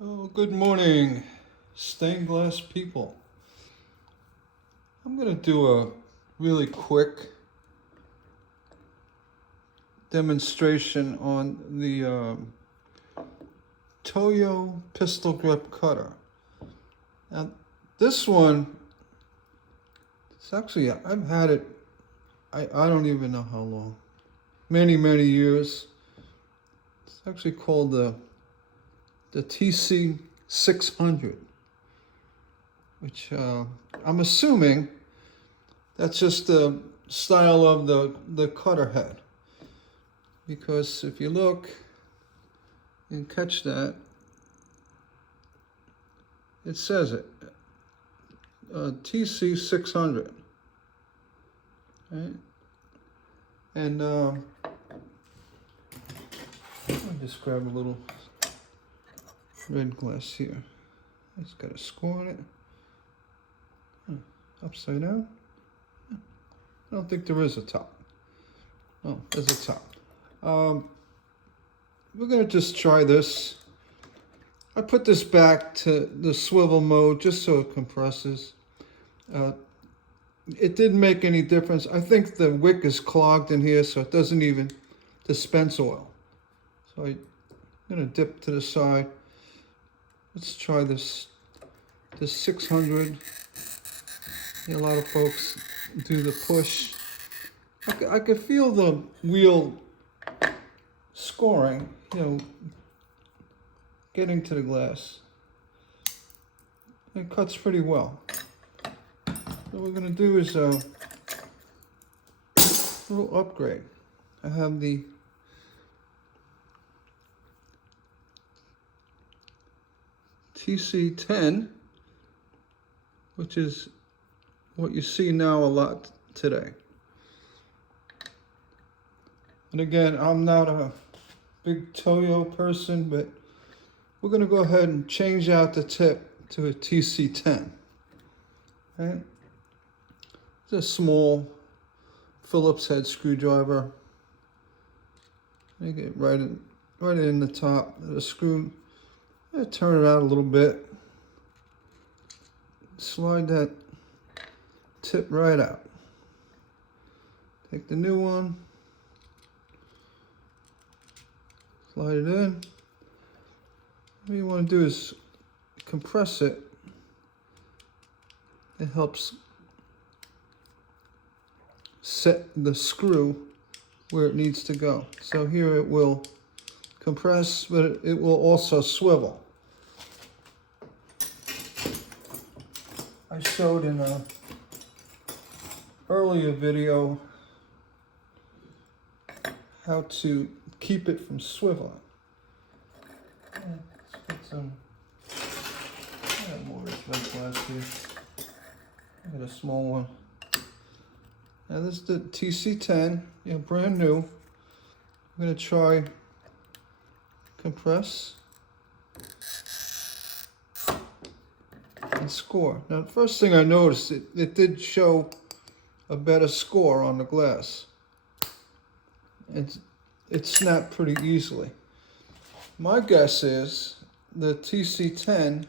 Oh, good morning, stained glass people. I'm going to do a really quick demonstration on the Toyo pistol grip cutter. Now, this one, it's actually, I've had it, I don't even know how long, many years. It's actually called the TC-600, which I'm assuming that's just the style of the cutter head. Because if you look and catch that, it says it, TC-600, right? And let me just grab a little red glass here. It's got a score on it. Upside down. I don't think there is a top. Oh, there's a top. We're gonna just try this. I put this back to the swivel mode just so it compresses. It didn't make any difference. I think the wick is clogged in here, so it doesn't even dispense oil. So I'm gonna dip to the side. Let's try this 600. A lot of folks do the push. I could feel the wheel scoring, getting to the glass. It cuts pretty well. What we're gonna do is a little upgrade. I have the TC-10, which is what you see now a lot today. And again, I'm not a big Toyo person, but we're going to go ahead and change out the tip to a TC-10. Right? It's a small Phillips head screwdriver. I get right in the top of the screw. Turn it out a little bit. Slide that tip right out. Take the new one. Slide it in. What you want to do is compress it. It helps set the screw where it needs to go. So here it will compress, but it will also swivel. I showed in a earlier video how to keep it from swiveling. Let's put some more red glass here. I got a small one. Now this is the TC-10, brand new. I'm gonna try compress and score. Now the first thing I noticed, it did show a better score on the glass. It snapped pretty easily. My guess is the TC-10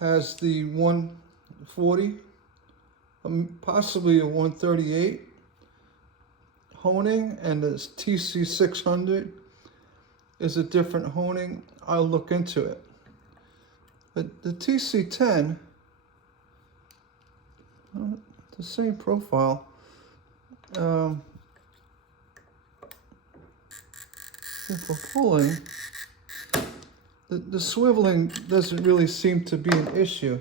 has the 140, possibly a 138 honing, and the TC-600 is a different honing. I'll look into it. But the TC-10, the same profile. If we're pulling, the swiveling doesn't really seem to be an issue.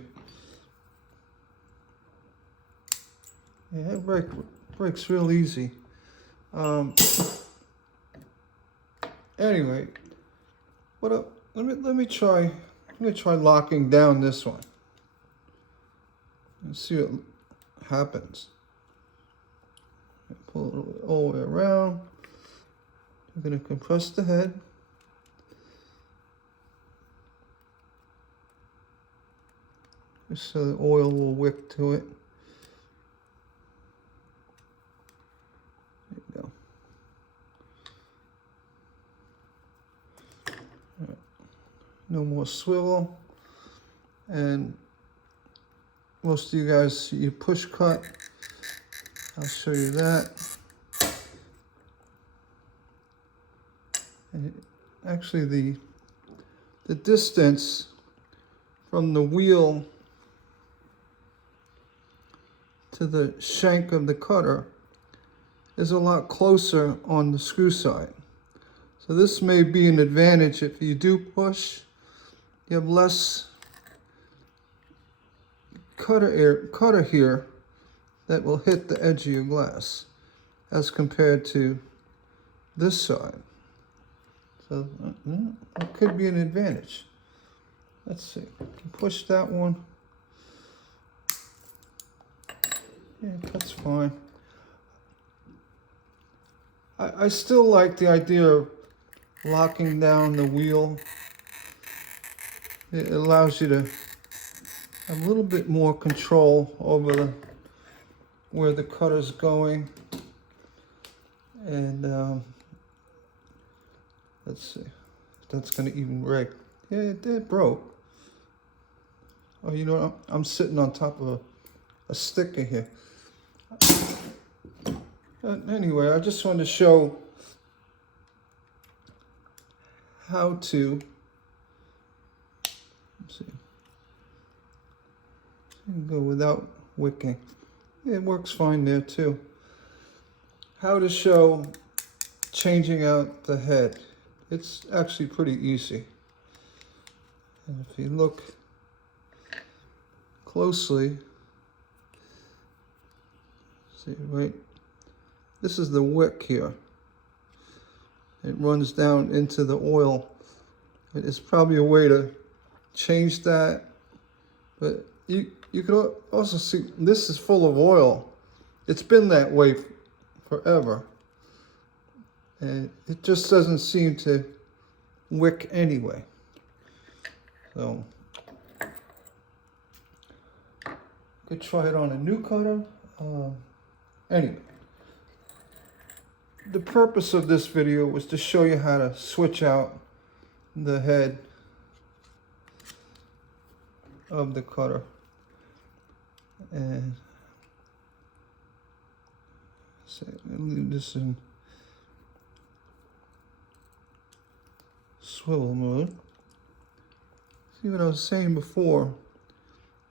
Yeah, it breaks real easy. Anyway, let me try locking down this one and see what happens. Pull it all the way around. I'm going to compress the head. Just so the oil will wick to it. There you go. no more swivel. And most of you guys, you push cut. I'll show you that. And actually the distance from the wheel to the shank of the cutter is a lot closer on the screw side. So this may be an advantage if you do push. You have less cutter here that will hit the edge of your glass as compared to this side. So that could be an advantage. Let's see, push that one. Yeah, that's fine. I still like the idea of locking down the wheel. It allows you to have a little bit more control over where the cutter's going. And let's see if that's going to even break. Yeah, it broke. Oh, you know, I'm sitting on top of a sticker here. Anyway, I just wanted to show how to, let's see, go without wicking. It works fine there too. How to show changing out the head. It's actually pretty easy. And if you look closely, see, right? This is the wick here. It runs down into the oil. It's probably a way to change that, but you can also see this is full of oil. It's been that way forever, and it just doesn't seem to wick anyway. So could try it on a new cutter. Anyway, the purpose of this video was to show you how to switch out the head of the cutter. And so leave this in swivel mode. See what I was saying before?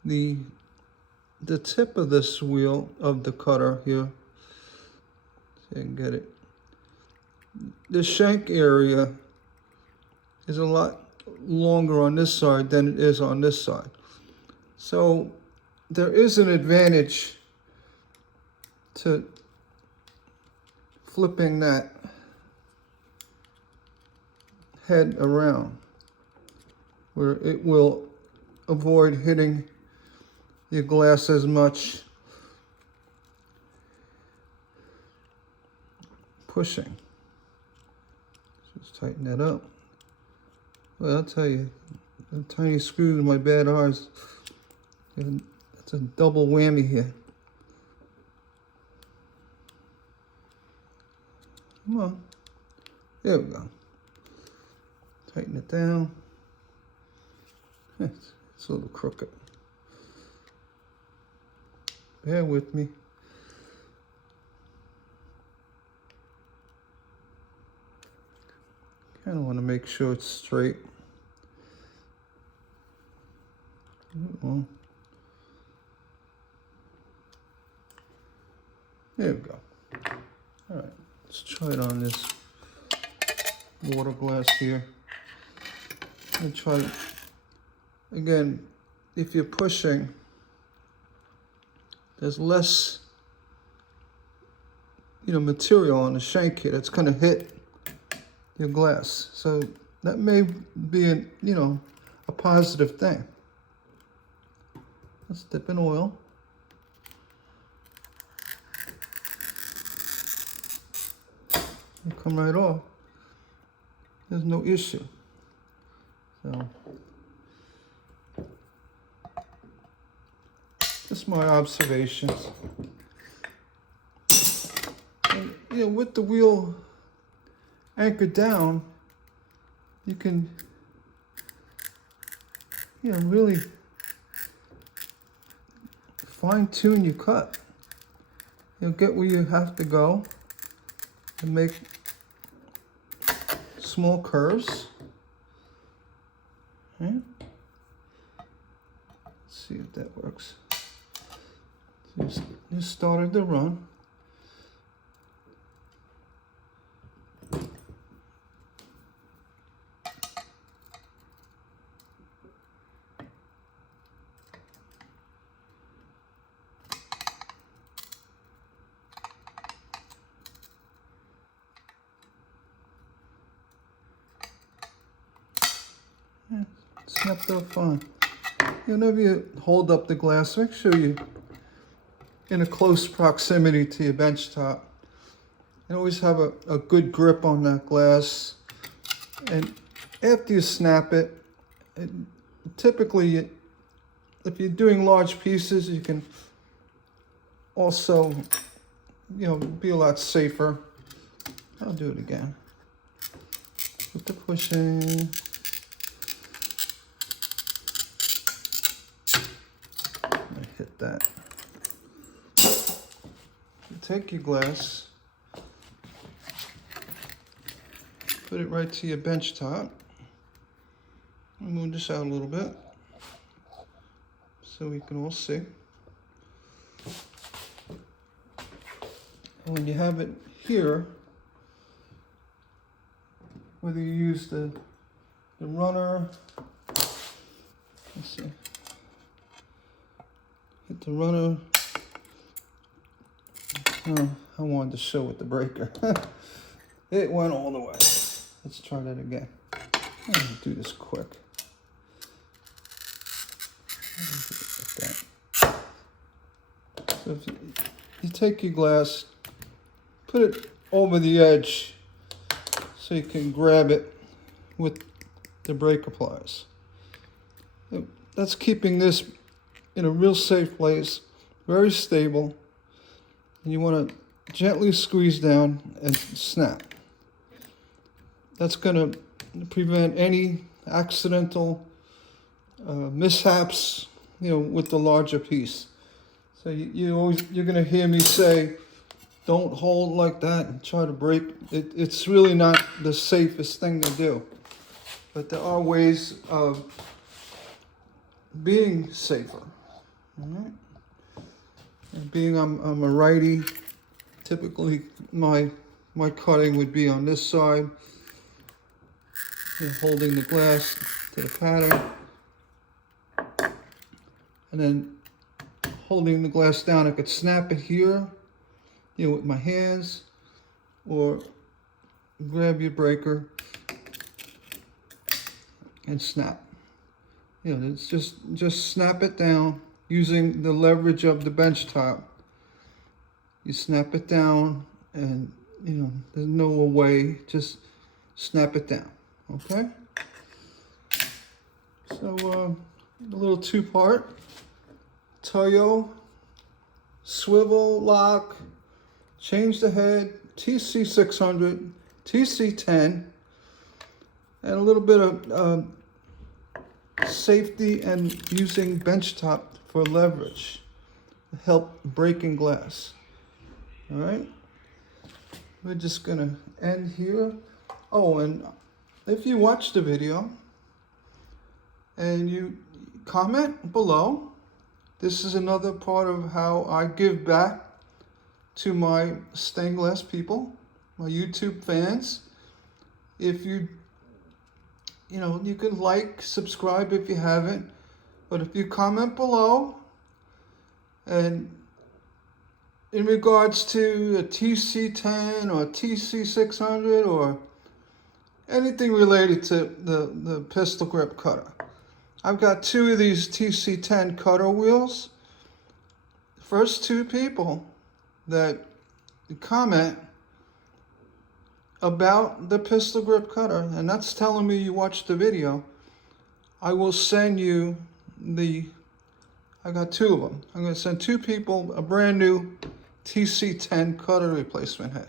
The tip of this wheel of the cutter here, so you can get it. The shank area is a lot longer on this side than it is on this side. So there is an advantage to flipping that head around, where it will avoid hitting your glass as much pushing. Just tighten that up. Well, I'll tell you, the tiny screws in my bad eyes, it's a double whammy here. Come on. There we go. Tighten it down. It's a little crooked. Bear with me. Kind of want to make sure it's straight. Well, there we go. All right, let's try it on this water glass here. And try it again. If you're pushing, there's less, material on the shank here that's going to hit your glass. So that may be a positive thing. Let's dip in oil. It'll come right off. There's no issue. So just my observations. And, with the wheel anchored down, you can really fine tune your cut. You'll get where you have to go and make small curves. Okay. Let's see if that works. So you started the run. Yeah, snapped up fine. Whenever you hold up the glass, make sure you're in a close proximity to your bench top. And always have a good grip on that glass. And after you snap it, typically, if you're doing large pieces, you can also, be a lot safer. I'll do it again. Put the pushing. Hit that. You take your glass, put it right to your bench top. I'll move this out a little bit so we can all see. And when you have it here, whether you use the runner, let's see. Hit the runner. Oh, I wanted to show with the breaker. It went all the way. Let's try that again. I'm gonna do this quick. Like that. So if you take your glass, put it over the edge so you can grab it with the breaker pliers. That's keeping this in a real safe place, very stable, and you want to gently squeeze down and snap. That's going to prevent any accidental mishaps, with the larger piece. So you're going to hear me say, don't hold like that and try to break. It's really not the safest thing to do, but there are ways of being safer. All right. And being I'm a righty, typically my cutting would be on this side. Holding the glass to the pattern, and then holding the glass down. I could snap it here, with my hands, or grab your breaker and snap. It's just snap it down. Using the leverage of the bench top, you snap it down, and there's no way, just snap it down. Okay. So a little two-part Toyo swivel lock, change the head, TC-600, TC-10, and a little bit of safety and using bench top for leverage to help breaking glass. All right, we're just gonna end here. Oh, and if you watch the video and you comment below, this is another part of how I give back to my stained glass people, my YouTube fans. If you can like, subscribe if you haven't. But if you comment below, and in regards to a TC-10 or TC-600 or anything related to the pistol grip cutter, I've got 2 of these TC-10 cutter wheels. First 2 people that comment about the pistol grip cutter, and that's telling me you watched the video, I will send you I got 2 of them. I'm going to send 2 people a brand new TC-10 cutter replacement head.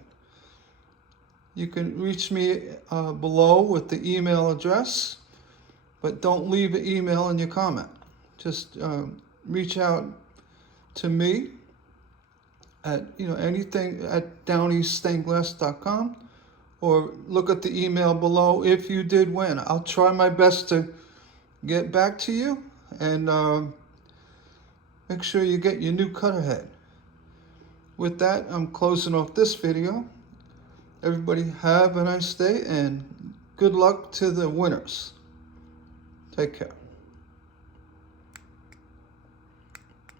You can reach me below with the email address, but don't leave an email in your comment. Just reach out to me at anything at downeaststainedglass.com, or look at the email below if you did win. I'll try my best to get back to you and make sure you get your new cutter head. With that, I'm closing off this video. Everybody have a nice day and good luck to the winners. Take care.